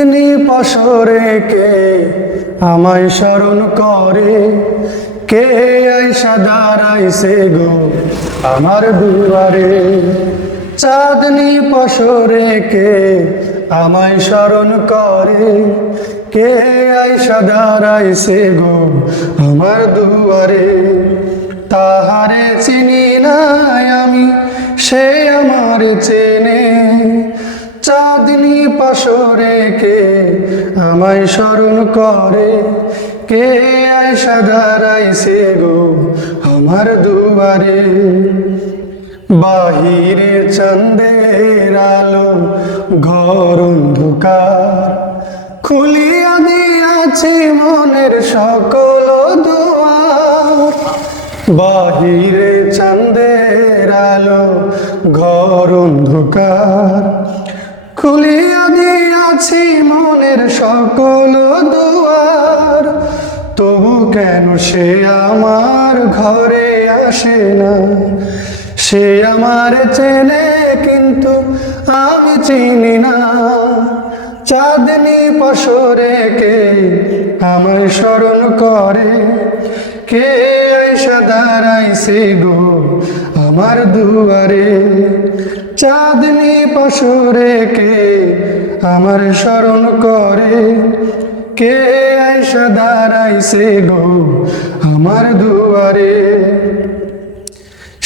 তিনি পশরে কে আমায় স্মরণ করে, কে আইসা দাঁড়াইছে গো আমার দুয়ারে। চাঁদনি পশরে কে আমায় স্মরণ করে, কে আইসা দাঁড়াইছে গো আমার দুয়ারে। তাহারে চিনি নাই আমি, সে আমার চেনে। চাঁদনি পশরে কে আমায় স্মরণ করে, কে আইসা দাঁড়াইছে গো আমার দুয়ারে। বাহিরে চাঁদের আলো ঘর অন্ধকার, খুলিয়া দিয়াছি মনের সকল দুয়ার। বাহিরে চাঁদের আলো ঘর অন্ধকার, খুলিয়া দিয়াছি মনের সকল দুয়ার। তবু কেন সে আমার ঘরে আসে না? সে আমার চেনে কিন্তু আমি চিনি না। চাঁদনি পশরে কে আমায় স্মরণ করে, কে আইসা দাঁড়াইছে গো আমার দুয়ারে। চাঁদনি পশরে কে আমার স্মরণ করে, কে আইসা দাঁড়াইছে গো আমার দুয়ারে।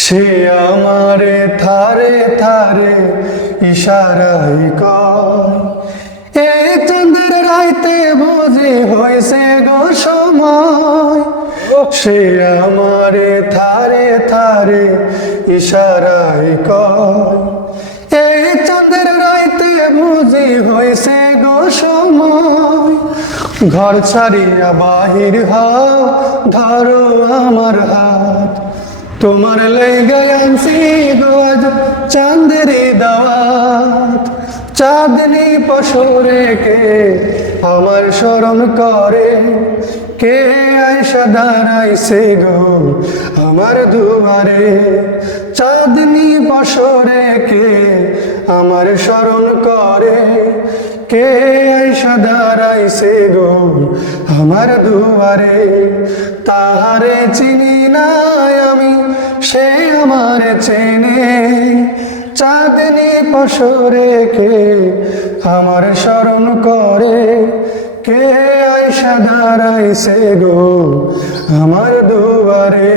সে আমারে থারে থারে ইশারাই কয়, এই চাঁদের রাইতে বুঝি হয়েছে গো সময়। সে আমারে থারে থারে ইশারাই কয়, এই চাঁদের রাইতে বুঝি হয়েছে গো সময়। ঘর ছাড়িয়া বাহির হও, ধরো আমার হাত, তোমার লেগে আনছি গো আজ চাঁদেরই দাওয়াত। চাঁদনি পশরে কে আমার স্মরণ করে, কে আইসা দাঁড়াইছে গো আমার দুয়ারে। চাঁদনি পশরে কে আমার স্মরণ করে, কে আইসা দাঁড়াইছে গো আমার দুয়ারে। তাহারে চিনি নাই আমি, সে আমার চেনে। চাঁদনি পশরে কে আমার স্মরণ করে, কে আইসা দাঁড়াইছে গো আমার দুয়ারে।